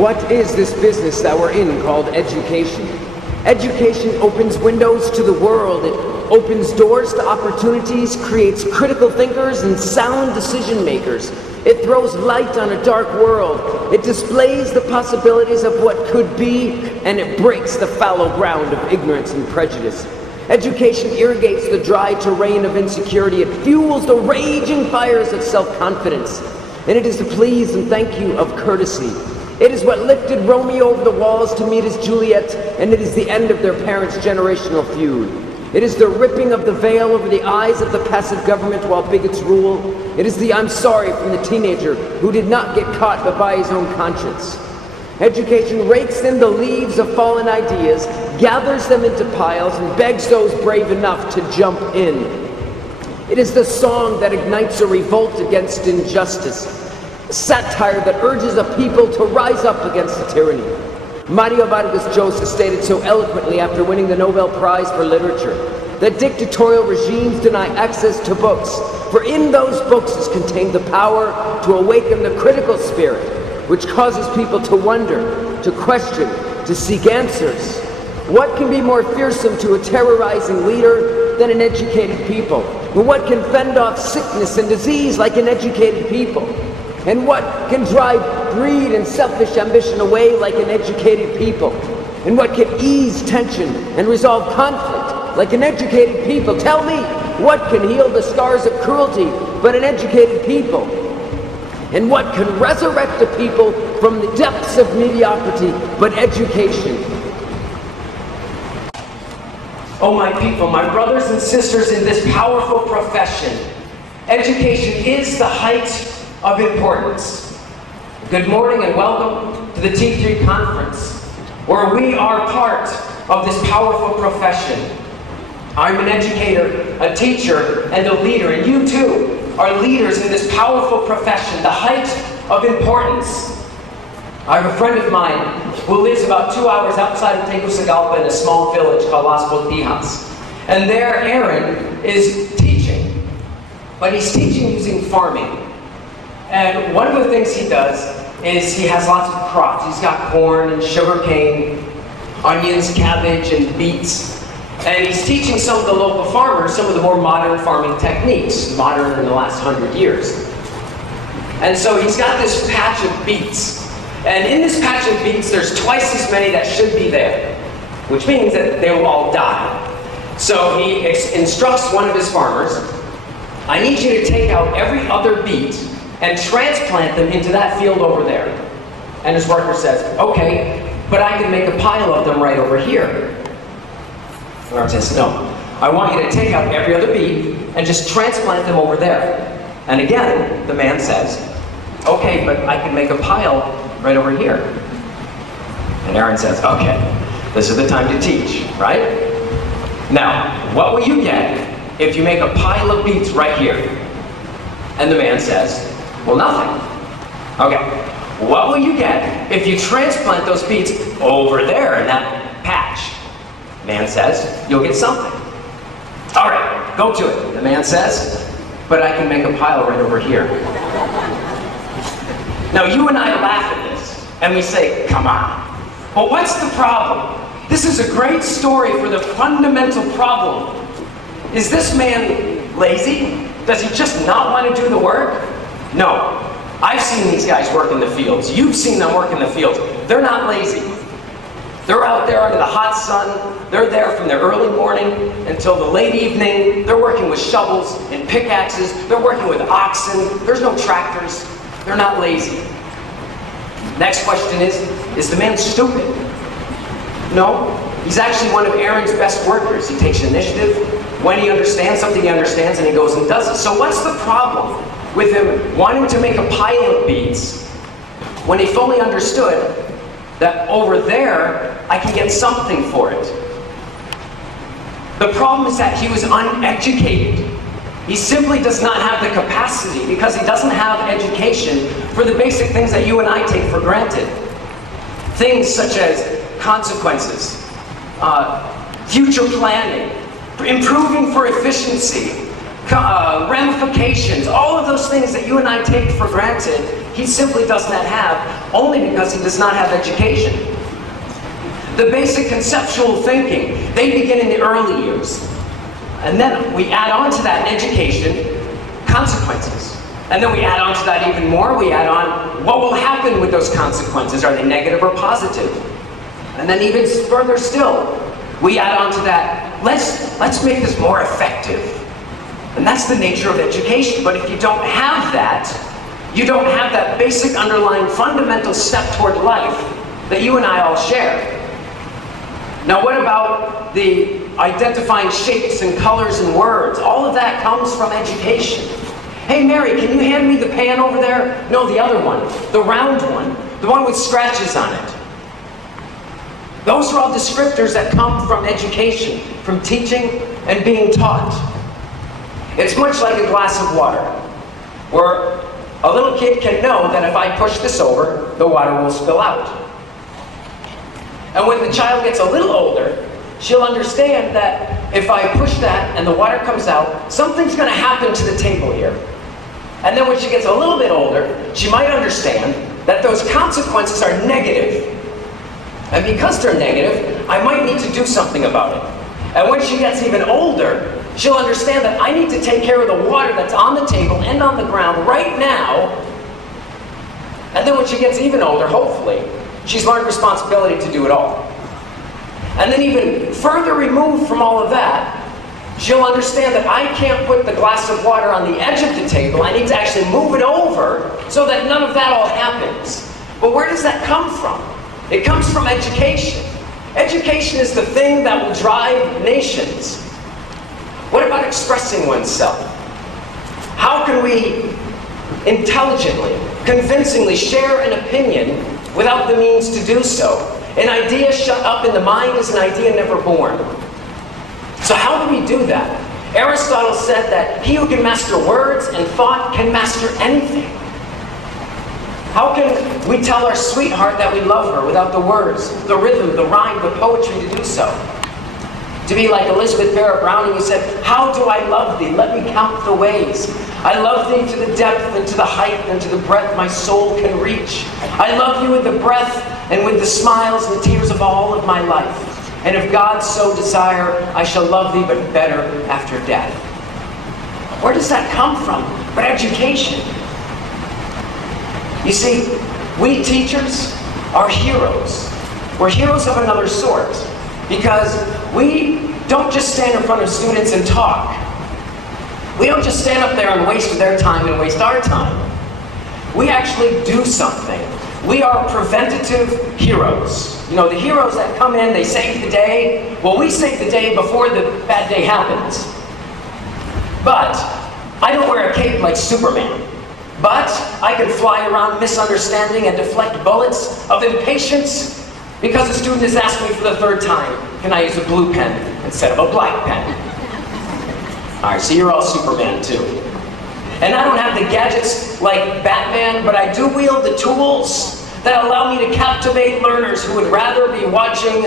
What is this business that we're in called education? Education opens windows to the world. It opens doors to opportunities, creates critical thinkers and sound decision makers. It throws light on a dark world. It displays the possibilities of what could be, and it breaks the fallow ground of ignorance and prejudice. Education irrigates the dry terrain of insecurity. It fuels the raging fires of self-confidence. And it is the please and thank you of courtesy. It is what lifted Romeo over the walls to meet his Juliet, and it is the end of their parents' generational feud. It is the ripping of the veil over the eyes of the passive government while bigots rule. It is the I'm sorry from the teenager who did not get caught but by his own conscience. Education rakes in the leaves of fallen ideas, gathers them into piles, and begs those brave enough to jump in. It is the song that ignites a revolt against injustice, a satire that urges a people to rise up against the tyranny. Mario Vargas Llosa stated so eloquently after winning the Nobel Prize for Literature that dictatorial regimes deny access to books, for in those books is contained the power to awaken the critical spirit, which causes people to wonder, to question, to seek answers. What can be more fearsome to a terrorizing leader than an educated people? And what can fend off sickness and disease like an educated people? And what can drive greed and selfish ambition away like an educated people? And what can ease tension and resolve conflict like an educated people? Tell me, what can heal the scars of cruelty but an educated people? And what can resurrect a people from the depths of mediocrity but education? Oh, my people, my brothers and sisters in this powerful profession, education is the height of importance. Good morning and welcome to the T3 conference, where we are part of this powerful profession. I'm an educator, a teacher, and a leader, and you too are leaders in this powerful profession, the height of importance. I have a friend of mine who lives about 2 hours outside of Tegucigalpa in a small village called Las Botijas. And there Aaron is teaching, but he's teaching using farming. And one of the things he does is he has lots of crops. He's got corn and sugarcane, onions, cabbage, and beets. And he's teaching some of the local farmers some of the more modern farming techniques, modern in the last 100 years. And so he's got this patch of beets. And in this patch of beets, there's twice as many that should be there, which means that they will all die. So he instructs one of his farmers, I need you to take out every other beet and transplant them into that field over there. And his worker says, okay, but I can make a pile of them right over here. The farmer says, no, I want you to take out every other beet and just transplant them over there. And again, the man says, okay, but I can make a pile right over here. And Aaron says, okay, this is the time to teach, right? Now, what will you get if you make a pile of beets right here? And the man says, well, nothing. Okay, what will you get if you transplant those beets over there in that patch? Man says, you'll get something. All right, go to it. The man says, but I can make a pile right over here. Now, you and I laugh at this, and we say, come on. But what's the problem? This is a great story for the fundamental problem. Is this man lazy? Does he just not want to do the work? No. I've seen these guys work in the fields. You've seen them work in the fields. They're not lazy. They're out there under the hot sun. They're there from the early morning until the late evening. They're working with shovels and pickaxes. They're working with oxen. There's no tractors. They're not lazy. Next question is the man stupid? No, he's actually one of Aaron's best workers. He takes initiative. When he understands something, he understands, and he goes and does it. So what's the problem with him wanting to make a pile of beets when he fully understood that over there, I can get something for it? The problem is that he was uneducated. He simply does not have the capacity because he doesn't have education for the basic things that you and I take for granted. Things such as consequences, future planning, improving for efficiency, ramifications, all of those things that you and I take for granted, he simply does not have, only because he does not have education. The basic conceptual thinking, they begin in the early years. And then we add on to that in education, consequences. And then we add on to that even more, we add on what will happen with those consequences. Are they negative or positive? And then even further still, we add on to that, let's make this more effective. And that's the nature of education. But if you don't have that, you don't have that basic underlying fundamental step toward life that you and I all share. Now what about the identifying shapes and colors and words? All of that comes from education. Hey Mary, can you hand me the pan over there? No, the other one, the round one, the one with scratches on it. Those are all descriptors that come from education, from teaching and being taught. It's much like a glass of water, where a little kid can know that if I push this over, the water will spill out. And when the child gets a little older, she'll understand that if I push that and the water comes out, something's going to happen to the table here. And then when she gets a little bit older, she might understand that those consequences are negative. And because they're negative, I might need to do something about it. And when she gets even older, she'll understand that I need to take care of the water that's on the table and on the ground right now. And then when she gets even older, hopefully, she's learned responsibility to do it all. And then even further removed from all of that, she'll understand that I can't put the glass of water on the edge of the table. I need to actually move it over so that none of that all happens. But where does that come from? It comes from education. Education is the thing that will drive nations. What about expressing oneself? How can we intelligently, convincingly share an opinion without the means to do so? An idea shut up in the mind is an idea never born. So how do we do that? Aristotle said that he who can master words and thought can master anything. How can we tell our sweetheart that we love her without the words, the rhythm, the rhyme, the poetry to do so? To be like Elizabeth Barrett Browning, who said, how do I love thee? Let me count the ways. I love thee to the depth and to the height and to the breadth my soul can reach. I love you with the breath and with the smiles and tears of all of my life. And if God so desire, I shall love thee but better after death. Where does that come from? But education. You see, we teachers are heroes. We're heroes of another sort. Because we don't just stand in front of students and talk. We don't just stand up there and waste their time and waste our time. We actually do something. We are preventative heroes. You know, the heroes that come in, they save the day. Well, we save the day before the bad day happens. But I don't wear a cape like Superman. But I can fly around misunderstanding and deflect bullets of impatience because a student has asked me for the third time, can I use a blue pen instead of a black pen? All right, so you're all Superman too. And I don't have the gadgets like Batman, but I do wield the tools that allow me to captivate learners who would rather be watching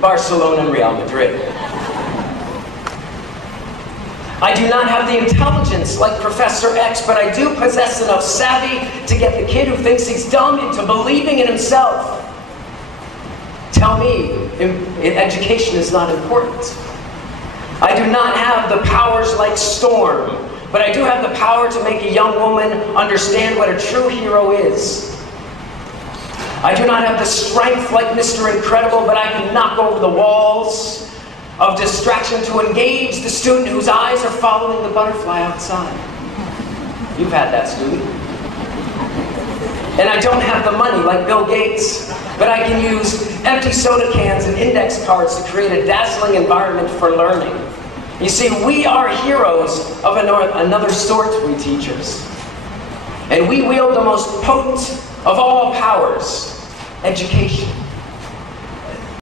Barcelona and Real Madrid. I do not have the intelligence like Professor X, but I do possess enough savvy to get the kid who thinks he's dumb into believing in himself. Tell me, education is not important. I do not have the powers like Storm, but I do have the power to make a young woman understand what a true hero is. I do not have the strength like Mr. Incredible, but I can knock over the walls of distraction to engage the student whose eyes are following the butterfly outside. You've had that, student. And I don't have the money like Bill Gates, but I can use empty soda cans and index cards to create a dazzling environment for learning. You see, we are heroes of another sort, we teachers. And we wield the most potent of all powers, education.